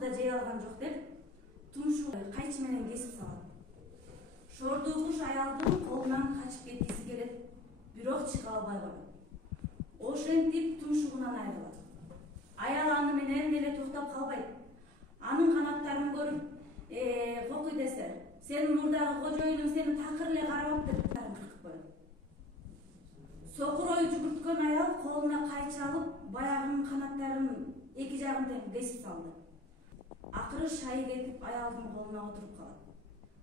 да жей алган жок деп тумшугу кайчы менен кесип салат. Шордуу куш аялдын колунан качып кеткиси келет, бирок чыга албай калат. Ошентип тумшугунан айрылат. Аял аны менен эле токтоп калбайт. Анын канаттарын көрүп, кокуй десе, сенин мурдагы кожоюнуң сени такыр эле карап деп кыркып коет. Сокурой жүгүрткөн аял колуна кайчы алып, баягынын канаттарын эки жагын тең кесип салды. Акыры шайы кетип, аялдын колуна отуруп калат.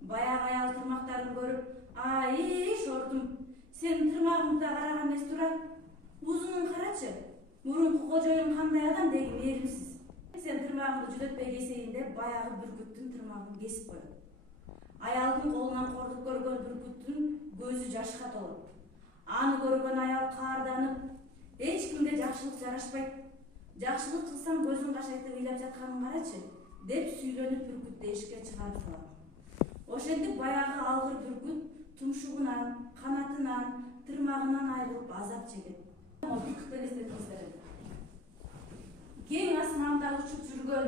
Баягы аял тырмактарын көрүп, "Ай, шордум, сенин тырмагыңда караган эмес турат. Узунун карачы. Мурунку кожоюн кандай адам деген мээримсиз. Сен тырмагыңды жүдөтпөй кесейин" деп баягы бүркүттүн тырмагын кесип коет. Аялдын колунан кордук көргөн бүркүттүн көзү жашка толот. Аны көргөн аял каарданып, эч кимге жакшылык жарашпайт. Жакшылык кылсаң көзүң кашайтып ыйлап жатканын карачы деп сүйлөнүп бүркүттү эшикке чыгарып салат. Ошентип баягы алгыр бүркүт тумшугунан, канатынан, тырмагынан айрылып азап чегет. Бүркүттү эстетиңиздер. Кең асманда учуп жүргөн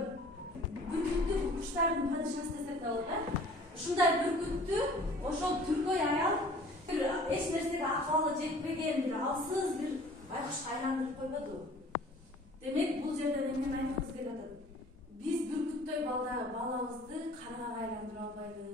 бүркүттү куштардын падышасы десек да болот, ушундай бүркүттү ошол түркөй аял эч нерсеге акыбалы жетпеген бир алсыз бир байкушка айландырып койбоду. Демек бул жерде эмнени айткыбыз келип атат? Биз бүркүттөй балабызды каргага айландыра албайлы.